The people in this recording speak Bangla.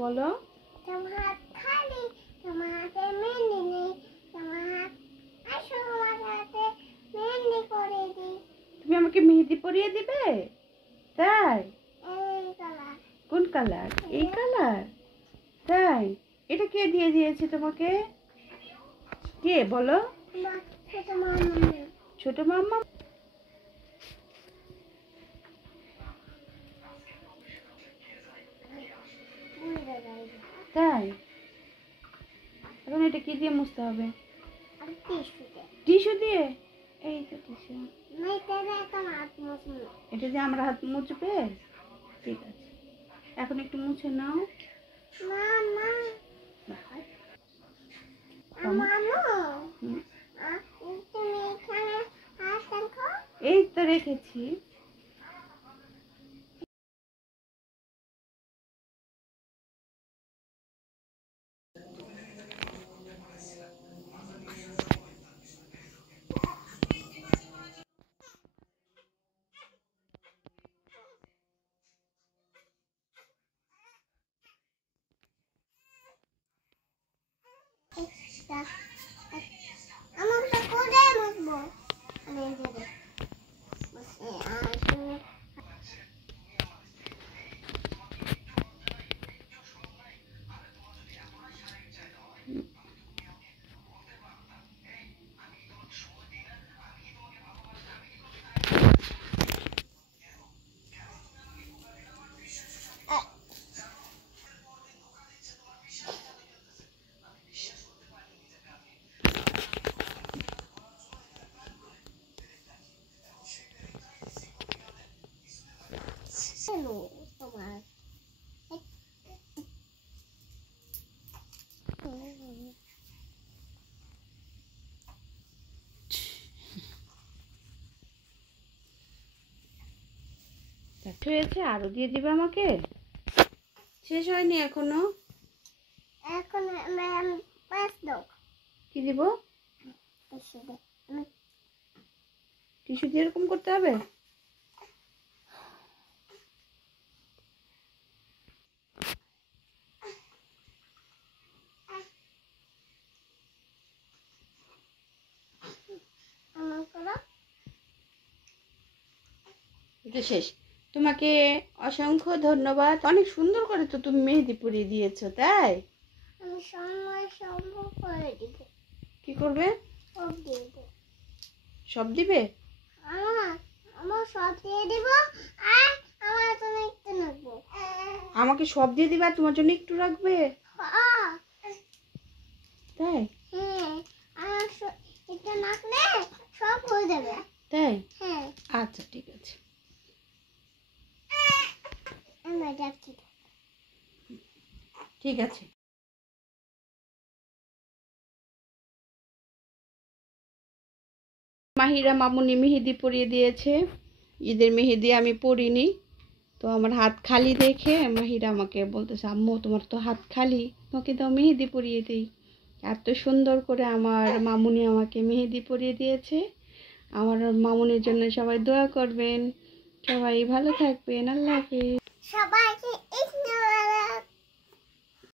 বলো। তোমার হাত খালি, তোমার হাতে মেহেন্দি নেই, তোমার হাত আসো আমার হাতে মেহেন্দি করে দিই। তুমি আমাকে মেহেদি পরিয়ে দিবে? তাই? এই কালার। কোন কালার? এই কালার? তাই? এটা কে দিয়ে দিয়েছে তোমাকে? কে বলো? ছোট মামা। ছোট মাম্মা। তাই? এখন এটা কি দিয়ে মুছতে হবে? টিস্যু দিয়ে? এই তো টিস্যু। এটা দিয়ে আমরা হাত মুছবে? ঠিক আছে, এখন একটু মুছে নাও। এই তো রেখেছি। আমার তো করে মুছবো। তোমার হয়েছে, আরো দিয়ে দিবে আমাকে? শেষ হয়নি এখনো। এখন পাঁচ দাও। কি দিব? টিস্যু দিয়ে এরকম করতে হবে? এটা শেষ। তোমাকে অসংখ্য ধন্যবাদ। অনেক সুন্দর করে তো তুমি মেহেদি পরিয়ে দিয়েছো। তাই? আমি সময় সম্ভব করে দিব। কি করবে? সব দিয়ে দেব। সব দিবে? আমার সব দিয়ে দিব আর আমার জন্য একটু রাখবো। আমাকে সব দিয়ে দিবে আর তোমার জন্য একটু রাখবে? তাই? হ্যাঁ, আর একটু রাখলে সব হয়ে যাবে। তাই? হ্যাঁ। আচ্ছা ঠিক আছে। আমরা যাচ্ছি। ঠিক আছে। মাহিরা মামুনি মেহেদি পরিয়ে দিয়েছে। ঈদের মেহেদি আমি পরিনি, তো আমার হাত খালি দেখে মাহিরা আমাকে বলতেছে, আম্মু তোমার তো হাত খালি, তোমাকে তো মেহেদি পরিয়ে দিই। এত সুন্দর করে আমার মামুনি আমাকে মেহেদি পরিয়ে দিয়েছে। আমার মামুনির জন্য সবাই দোয়া করবেন। সবাই ভালো থাকবেন। আল্লাহ হাফেজ। সবাইকে